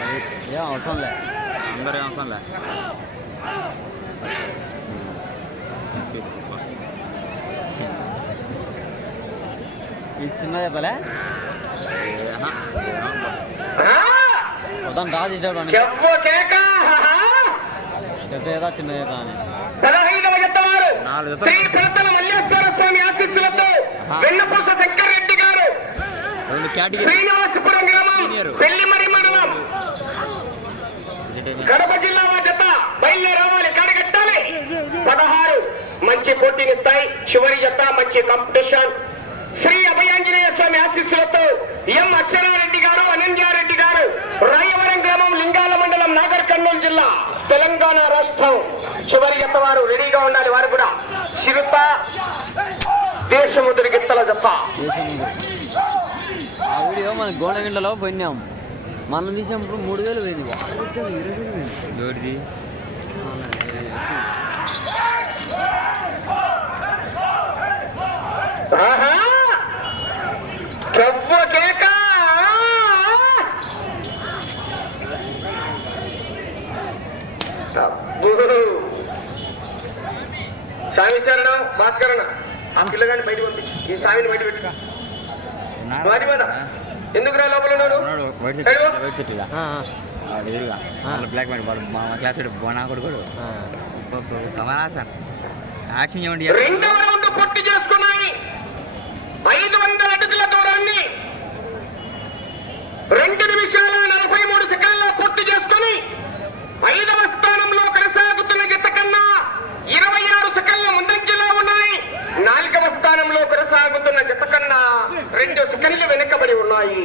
ఏం అవసరం లే. అందరూ ఏం అవసరం లే. ఇది చిన్న చెప్పలే ఆ! ఉదాహరణ రాజు ఇచ్చాడు అని ఎవ్వ కేక. పెద్ద ఏదా చిన్న ఏదా అని. శ్రీ మల్లేశ్వర స్వామి ఆశీస్సులతో వెన్నపూస శంకర్ రెడ్డి గారు. రెండు కేటగిరీ శ్రీనివాసపురం గ్రామం కడప జిల్లా మా జత బయలుదేరి రావాలి కడగట్టాలి. పదహారు మంచి పోటీనిస్తాయి చివరి జత మంచి కాంపిటీషన్ శ్రీ అభయాంజనేయ స్వామి ఆశీస్సులతో ఎం అక్షరారెడ్డి గారు అనంజారెడ్డి గారు రాయవరం గ్రామం లింగాల మండలం నాగర్ కర్నూలు జిల్లా తెలంగాణ రాష్ట్రం. చివరి జత వారు రెడీగా ఉండాలి వారు కూడా. చిరుత దేశముద్రి గిత్తల జత. ఆ వీడియో మన గోడగిండలో పోయినాం మనం తీసినప్పుడు మూడు వేలు పోయింది. ఎవరిది! స్వామి శరణం భాస్కరణ ఆ పిల్లగాని బయట పంపి. ఈ స్వామిని బయట పెట్టు వారి మీద ఎందుకు రా లోపల బ్లాక్ మ్యాన్ వాడు మా క్లాస్ బోనా కొడుకోడు. ఆ, కమలా సార్. యాక్షన్ చేయండి రెండవ రౌండ్ పూర్తి చేసుకున్నాయి. ఐదు వందల అడుగుల దూరాన్ని. రెండు నిమిషాల నలభై మూడు సెకండ్ల పూర్తి చేసుకుని ఐదవ స్థానంలో కొనసాగుతున్న జత కన్నా ఇరవై ఆరు సెకండ్ల ముందంజలో ఉన్నాయి నాలుగవ స్థానంలో కొనసాగుతున్న జత కన్నా రెండు సెకండ్లు వెనకబడి ఉన్నాయి.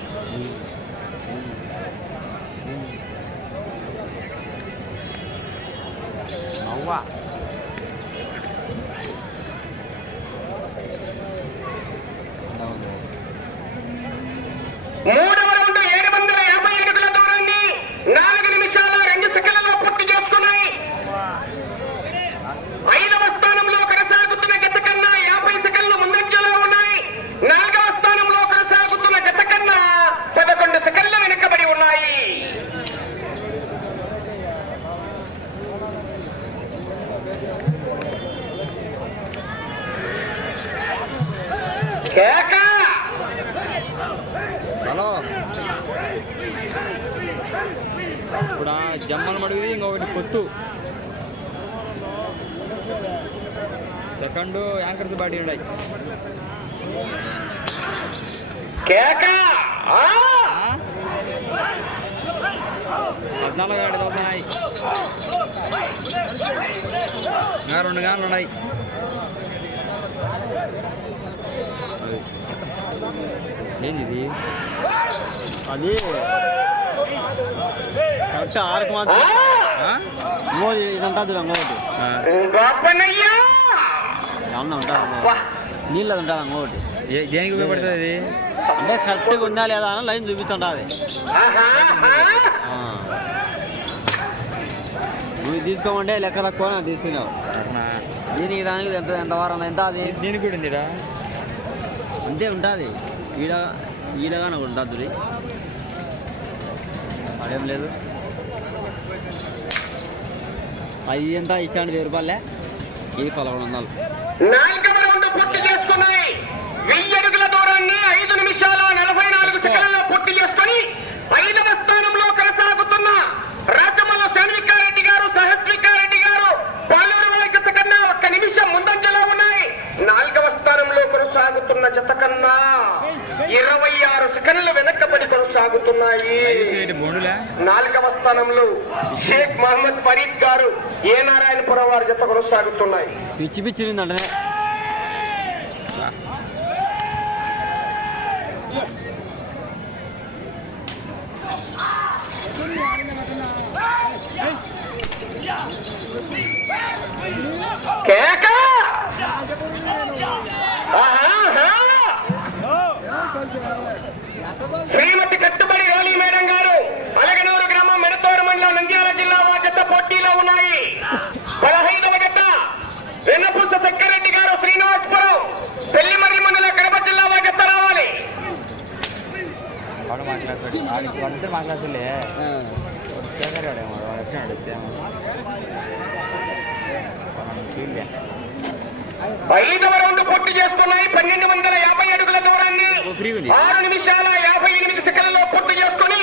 నవ్వా అవును. మూడవ రౌండ్ ఏడు వందల యాభై అడుగుల దూరాన్ని నాలుగు నిమిషాల రెండు సెకండ్లలో పూర్తి చేసుకున్నాయి ఐదవ స్థానంలో కొనసాగుతున్న జత కన్నా యాభై సెకండ్లు ముందంజలో ఉన్నాయి నాలుగవ స్థానంలో కొనసాగుతున్న జత కన్నా పదకొండు సెకండ్లు వెనుకబడి ఉన్నాయి కేక హలో. ఇప్పుడు ఆ జమ్మల మడుగుది ఇంకొకటి పొత్తు. సెకండ్ యాంకర్స్ బాడీ ఉన్నాయి? పద్నాలుగు ఏడు చదువుతున్నాయి రెండు గాన్లు ఉన్నాయి. ఏంది ఇది అది కరెక్ట్ ఆరుకు ఆ! మాత్రం ఇంకోటి ఇదంతా ఇంకోటి ఏమన్నా! నీళ్ళు అది ఉంటుంది ఇంకోటి ఏ- దేనికి ఉపయోగపడుతుంది అంటే కరెక్ట్గా ఉందా లేదా అని లైన్ చూపిస్తుంటుంది ఆహా, ఆహా. ఆ. నువ్వు తీసుకోమంటే లెక్క తక్కువ తీసుకున్నావు? దీనికి దానికి ఎంత ఎంత వారం ఎంత అది? దీనికి కూడా ఉందిరా? అంతే ఉంటుంది. ఈడ ఈడగా నాకు ఉంటుంది అదేం లేదు. అది ఎంత? ఇష్టానికి వెయ్యి రూపాయలే. ఇది పదకొండు వందలు నాలుగవ రౌండ్ పూర్తి చేసుకున్నాయి వెయ్యి అడుగుల దూరాన్ని ఐదు నిమిషాల నలభై నాలుగు సెకండ్లలో పూర్తి చేసుకొని ఐదవ స్థానంలో కొనసాగుతున్న రాజమల్ల శాన్వికారెడ్డి గారు సహస్వికారెడ్డి గారు పాలూరు వాళ్ళ జత కన్నా ఒక్క నిమిషం ముందంజలో ఉన్నాయి నాలుగవ స్థానంలో కొనసాగుతున్న జత కన్నా ఇరవై ఆరు సెకండ్లు వెనక్కబడి కొనసాగుతున్నాయి ఐదు చేతి బోండులా నాలుగవ స్థానంలో షేక్ మహమ్మద్ ఫరీద్ గారు ఏ నారాయణపురం వారి జత కొనసాగుతున్నాయి పిచ్చి పిచ్చి అంటే కేక ఆహాహా! శ్రీమతి కట్టుబడి రోలీ మేడం గారు అలగనూరు గ్రామం మెడతోరు మండలం నంద్యాల జిల్లా వా జత పోటీలో ఉన్నాయి పదహైదవ జత వెన్నపూస శంకరెడ్డి గారు శ్రీనివాసపురం పెళ్ళిమర్రి మండల కడప జిల్లా వా జత రావాలి వాడు మాట్లాడుతాడు వాడికి వాళ్ళిద్దరు మాట్లాడుతులే వచ్చేసారు వాడేమో వాడు వచ్చినాడు వచ్చేమో చూడలే ఐదవ రౌండ్ పూర్తి చేసుకున్నాయి పన్నెండు వందల యాభై అడుగుల దూరాన్ని ఆరు నిమిషాల యాభై ఎనిమిది సెకండ్లలో పూర్తి చేసుకుని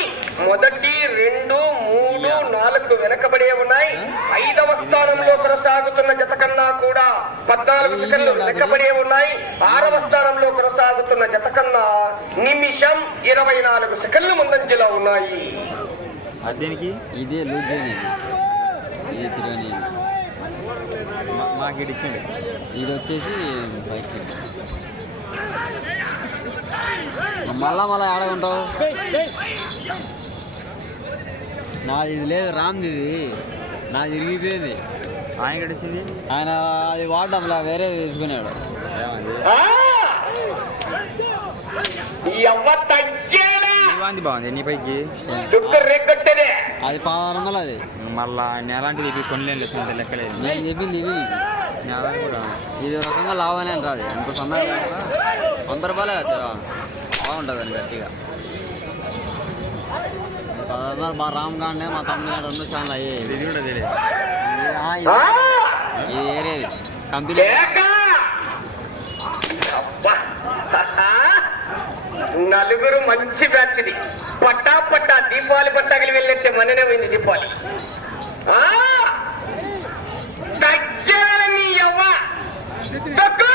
మొదటి రెండు మూడు నాలుగు వెనకబడే ఉన్నాయి. ఐదవ స్థానంలో కొనసాగుతున్న కూడా పద్నాలుగు సెకండ్లు వెనకబడే ఉన్నాయి. ఆరవ స్థానంలో కొనసాగుతున్న జత కన్నా నిమిషం ఇరవై నాలుగు సెకండ్లు ముందంజలో ఉన్నాయి. దేనికి? ఇదే లూజ్ మాకు ఇది ఇచ్చిండు. ఇది వచ్చేసి మళ్ళా మళ్ళా ఆడ ఉంటావు నాది ఇది లేదు రామ్ది ఇది. నాది ఇరిగిపోయింది. ఆయన వచ్చింది ఆయన అది వాడడంలా వేరే తీసుకున్నాడు తగ్గేలా బాగుంది బాగుంది నీ పైకి. అది పదహారు వందలు అది. మళ్ళా నేను అలాంటిది ఇవి కొనలేను లెక్క లెక్కలేదు. నేను చెప్పింది ఇది. నేను కూడా. ఇది రకంగా లాభనే అంటుంది ఎంత సన్నగా వంద రూపాయలే కదా బాగుంటుంది అని గట్టిగా. పదహారు వందలు మా రామ్ గాండే మా తమ్ముడు గారు రెండు ఛానల్ అయ్యాయి. ఇది కూడా తెలియదు కంపెనీ! నలుగురు మంచి బ్యాచ్ ఇది పట్టా పట్టా దీపావళి పట్టాకలు వెళ్ళినట్టే మననే పోయింది దీపావళి ఆ! తగ్గేయాలని ఎవ్వ తగ్గు!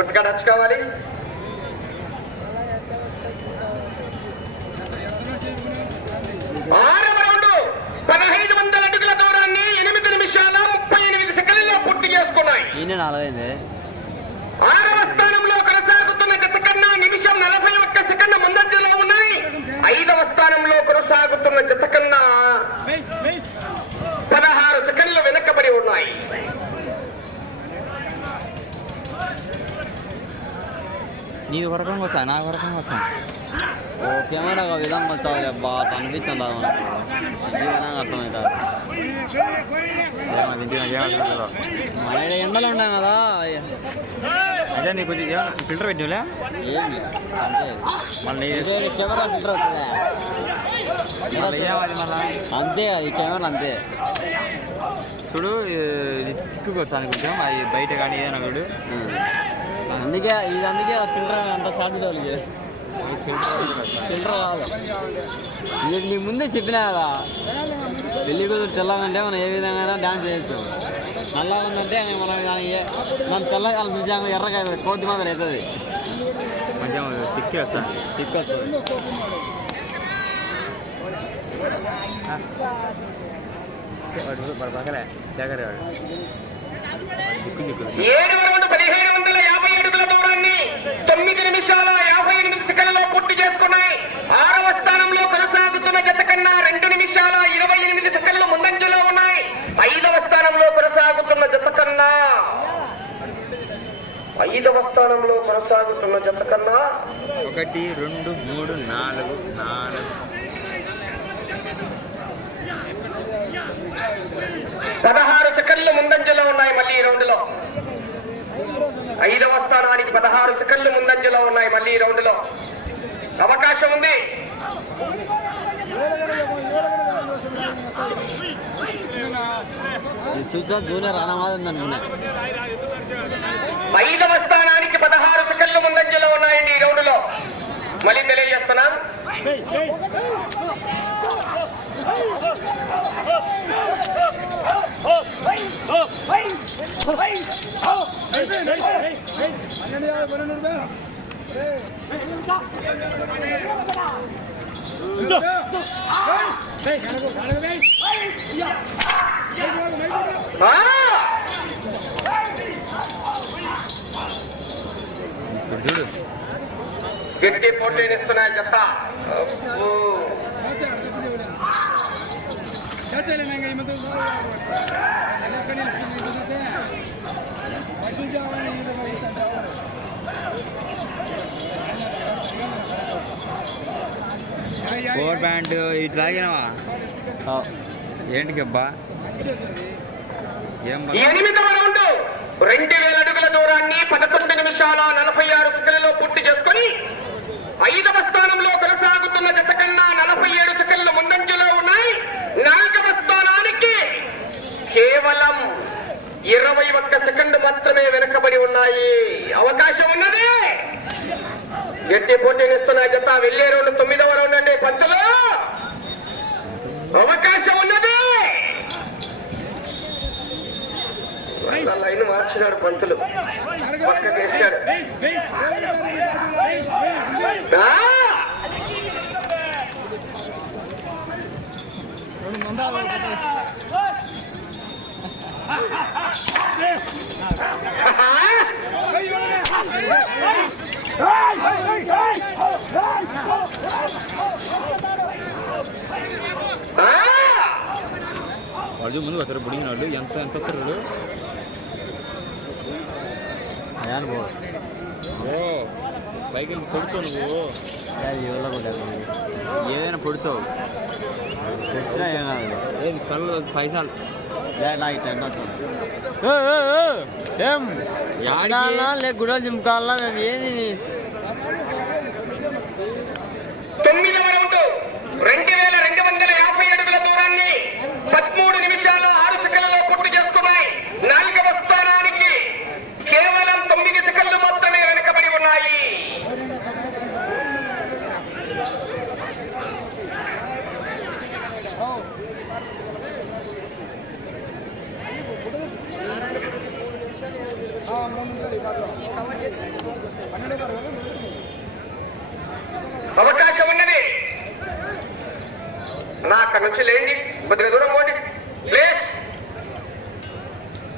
ఉట్టుగా నచ్చుకోవాలి ఆరవ రౌండ్ పదహైదు వందల అడుగుల దూరాన్ని ఎనిమిది నిమిషాల ముప్పై ఎనిమిది సెకండ్లలో పూర్తి చేసుకున్నాయి ఈయన నాలుగైంది. ఆరవ స్థానంలో కొనసాగుతున్న జత కన్నా నిమిషం నలభై ఒక్క సెకండ్ ముందంజలో ఉన్నాయి. ఐదవ స్థానంలో కొనసాగుతున్న జత కన్నా పదహారు సెకండ్లు వెనకబడి ఉన్నాయి. నీది ఒక రకంగా వచ్చా? నా ఒక రకంగా కెమెరా ఒక విధంగా వచ్చావు అబ్బా కనిపించండి అది మనకు జీవనంగా అర్థమవుతుంది మన ఎండలు ఉన్నాం కదా అదే నీకు ఫిల్టర్ పెట్టినలే ఏం లేదు అంతే మళ్ళీ కెమెరా ఫిల్టర్ అవుతుందా అంతే ఈ కెమెరా అంతే చూడు ఇది తిక్కుకొచ్చాను కొంచెం అది బయట కానీ ఏదైనా చూడు అందుకే ఇది అందుకే ఫిల్టర్ అంత సాధ్యత ఇది నీ ముందే చెప్పినా కదా? పెళ్ళి కూతురు తెల్లగంటే మనం ఏ విధంగా డాన్స్ చేయొచ్చు. నల్లగా ఉందంటే మనం మనం తెల్లగా నిజంగా ఎర్రగా కోతి మాత్రం అవుతుంది. కొంచెం తిక్కి వచ్చా? తిక్కు వస్తుంది. వాడు పక్కలే శేఖర్ వాడు. దిక్కు దిక్కు ఏడవ రౌండ్ పదిహేను వందల యాభై అడుగుల దూరాన్ని కన్నా రెండు నిమిషాల ఇరవై ఎనిమిది సెకండ్లు ముందంజలో ఉన్నాయి. ఐదవ స్థానంలో కొనసాగుతున్న జత కన్నా. ఐదవ స్థానంలో కొనసాగుతున్న జత కన్నా. ఒకటి రెండు మూడు నాలుగు నాలుగు. పదహారు సెకండ్లు ముందంజలో ఉన్నాయి మళ్ళీ ఈ రౌండ్లో ఐదవ స్థానానికి పదహారు సెకండ్లు ముందంజలో ఉన్నాయి మళ్ళీ ఈ రౌండ్లో అవకాశం ఉంది. ఇది జూనియర్ అన్నమాది ఐదవ స్థానానికి పదహారు సెకండ్లు ముందంజలో ఉన్నాయండి ఈ రౌండ్లో మళ్ళీ తెలియజేస్తున్నాం. పన్నెండు ఇప్పుడు చూడు గట్టి పోటీనిస్తున్నాయి జత అబ్బో. పవర్ బ్యాండ్ ఇటు లాగినవా ఏంటి అబ్బా ఏం బా- ఎనిమిదవ రౌండ్. రెండు వేల అడుగుల దూరాన్ని పదకొండు నిమిషాల నలభై ఆరు సెకండ్లలో పూర్తి చేసుకొని ఐదవ స్థానంలో కొనసాగుతున్న జత కన్నా నలభై ఏడు సెకండ్ల ముందంజలో ఉన్నాయి. నాలుగవ స్థానానికి కేవలం ఇరవై ఒక్క సెకండ్ మాత్రమే వెనకబడి ఉన్నాయి. అవకాశం ఉన్నది. గట్టి పోటీనిస్తున్న జత వెళ్ళే రౌండ్ తొమ్మిదవ రౌండ్ పంతులు. అవకాశం ఉన్నది. లైన్ మార్చినాడు పంతులు. పక్కకు వేశాడు. ఆ! ఆ! వాళ్ళు ముందు వస్తారు బుడిగిన వాళ్ళు ఎంత ఎంత వస్తారు వాళ్ళు అయాను పో ఓ పైకి వెళ్ళి పొడుచావు నువ్వు. ఏదైనా పొడుచావు వచ్చినా ఏం కాదు. ఏది కళ్ళు పైసలు. ఏ, ఏ, ఏ, ఏం యాడికి? ఆడాలా లే గుడలు చింపుకోవాలా మేము ఏది నీ- తొమ్మిదవ రౌండ్ రెండు వేల రెండు వందల యాభై అడుగుల దూరాన్ని పదమూడు నిమిషాల ఆరు సెకండ్లలో పూర్తి చేసుకున్నాయి నాలుగవ స్థానానికి కేవలం తొమ్మిది సెకండ్లు మాత్రమే వెనుకబడి ఉన్నాయి అవకాశం ఉన్నది నా అక్కడ నుంచి లేండి కొద్దిగా దూరం పోండి ప్లీజ్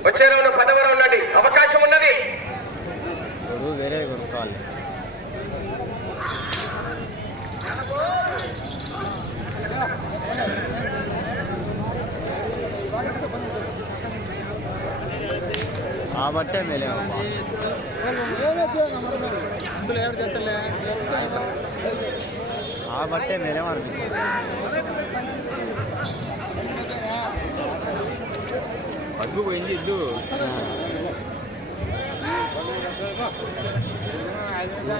వచ్చే రౌండ్ పదవ రౌండ్ అండి అవకాశం ఉన్నది ఇప్పుడు వేరే కొనుక్కోవాలి కాబట్టే మేలేమమ్మా కాబట్టే మేలేమనిపిస్తుంది పగ్గు పోయింది ఇద్దు! ఆహా, ఆహా.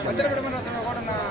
ఇద్దరు లోకి వస్తుంటాను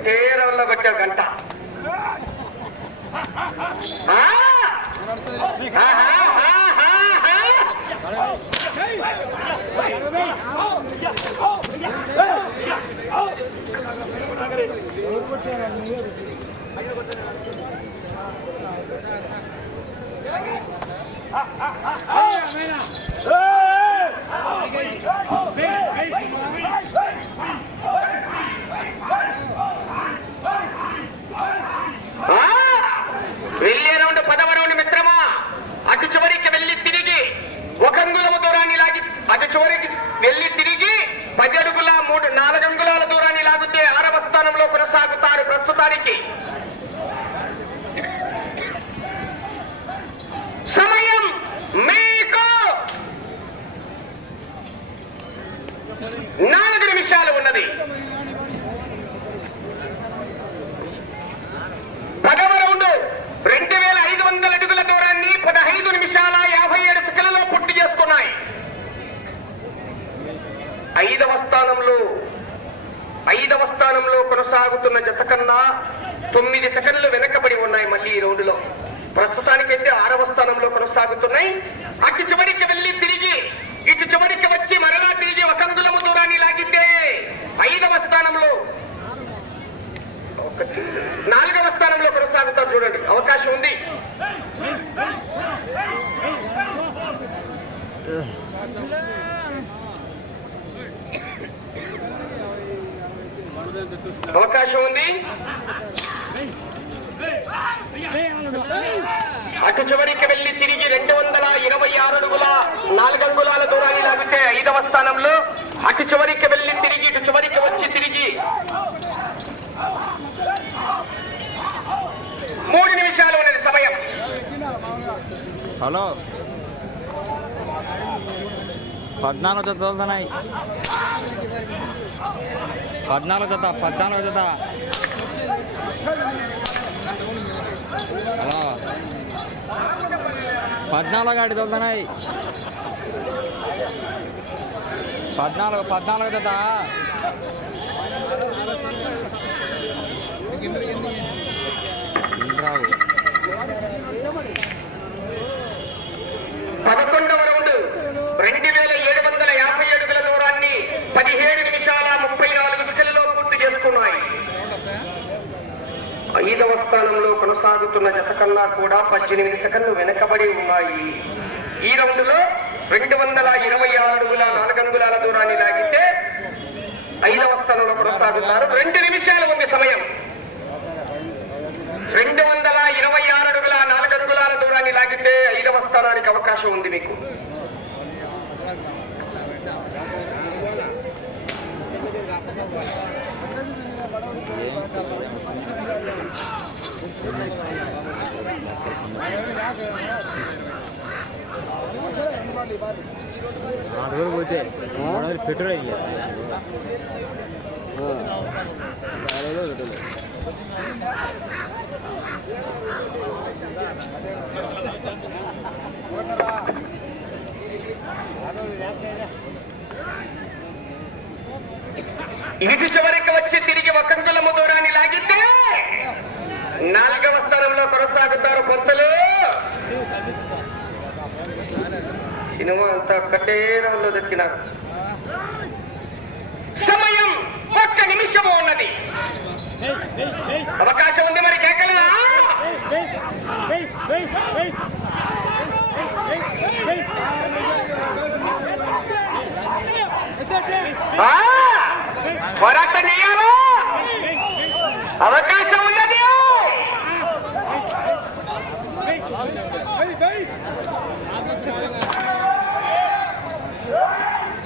ఒకటే రవల్లో కొట్టావు గంట Ah, ah, ah, ah, ah, ah, ah, ah, ah, చివరికి వెళ్ళి తిరిగి పది అడుగుల మూడు నాలుగు అంగుళాల దూరాన్ని లాగితే ఆరవ స్థానంలో కొనసాగుతారు ప్రస్తుతానికి. సమయం మీకు. నాలుగు నిమిషాలు ఉన్నది. పదవ రౌండ్ రెండు వేల ఐదవ స్థానంలో ఐదవ స్థానంలో కొనసాగుతున్న జత కన్నా తొమ్మిది సెకండ్లు వెనకబడి ఉన్నాయి మళ్ళీ ఈ రౌండ్లో. ప్రస్తుతానికైతే ఆరవ స్థానంలో కొనసాగుతున్నాయి. అటు చివరికి వెళ్ళి హలో. పద్నాలుగు జత తోలుతున్నాయి. పద్నాలుగు జత పద్నాలుగు జత. హలో. పద్నాలుగు గాడి తోలుతున్నాయి. పద్నాలుగు పద్నాలుగు జత. రావు పదకొండవ రౌండ్. రెండు వేల ఏడు వందల యాభై అడుగుల దూరాన్ని పదిహేడు నిమిషాల ముప్పై నాలుగు సెకండ్లో పూర్తి చేసుకున్నాయి. ఐదవ స్థానంలో కొనసాగుతున్న జత కన్నా కూడా పద్దెనిమిది సెకండ్లు వెనకబడి ఉన్నాయి. ఈ రౌండ్లో రెండు వందల ఇరవై ఆరు అడుగుల నాలుగు అంగుళాల దూరాన్ని లాగితే ఐదవ స్థానంలో కొనసాగుతారు. రెండు నిమిషాలు ఉంది సమయం. రెండు వందల ఇరవై ఆరు స్థానాన్ని లాగితే ఐదవ స్థానానికి అవకాశం ఉంది మీకు. ఆరు పోతే పెట్రోల్ ఇటు చివరికి వచ్చి తిరిగి ఒక దూరాన్ని లాగితే నాలుగవ స్థానంలో కొనసాగుతారు కొత్తలు సినిమా అంతా ఒక్కటే రౌండ్లో దక్కినారు సమయం ఒక్క నిమిషము ఉన్నది. అవకాశం ఉంది మరి కేకలా. పోరాటం చేయాలా? అవకాశం ఉన్నది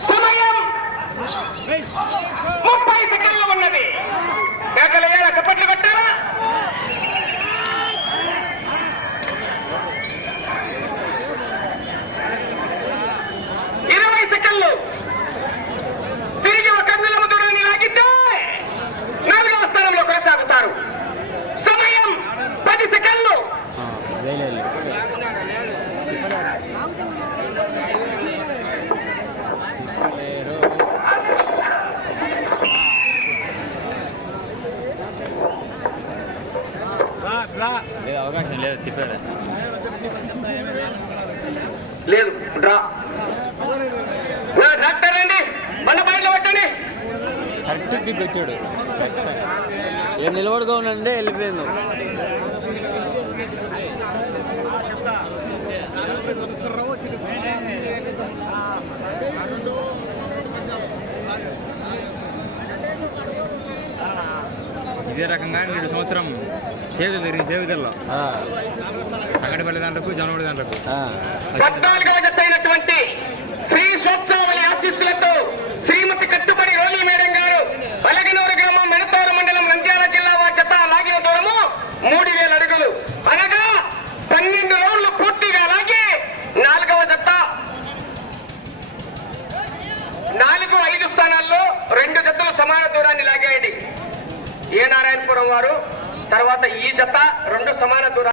సమయం ముప్పై సెకండ్లు ఉన్నది కేకలేయాలా చప్పట్లు కట్టారా ఇరవై సెకండ్లు తిరిగి ఒక అంగుళము దూరాన్ని లాగితే నాలుగవ స్థానంలో కొనసాగుతారు సమయం పది సెకండ్లు వేలేదు లేదు అవకాశం లేదు తిప్పారు లేదు డ్రా నా డాక్టర్ అండి బండ బయట పట్టండి కరెక్ట్ పిక్ వచ్చాడు ఏం నిలబడుకో ఉండండి వెళ్ళిపోయింది ఇదే రకంగా నేడు సంవత్సరం సేవ జరిగింది సేవితల్లో ఆ, సంగటిపల్లి దాంట్లకు జనవరి దాంట్లకు. ఆ. పద్నాలుగవ జత అయినటువంటి శ్రీ ఆశీస్సులతో శ్రీమతి కట్టుబడి రోలి మేడం గారు అలగనూరు గ్రామం మెనతోరు మండలం నంద్యాల జిల్లా వారి జత లాగిన దూరము మూడు వేల అడుగులు. అనగా పన్నెండు రౌండ్లు పూర్తిగా లాగి నాలుగవ జత. నాలుగు ఐదు స్థానాల్లో రెండు జతలు సమాన దూరాన్ని లాగాయండి. ఏ నారాయణపురం వారు? తర్వాత ఈ జత రెండు సమాన దూరాలు.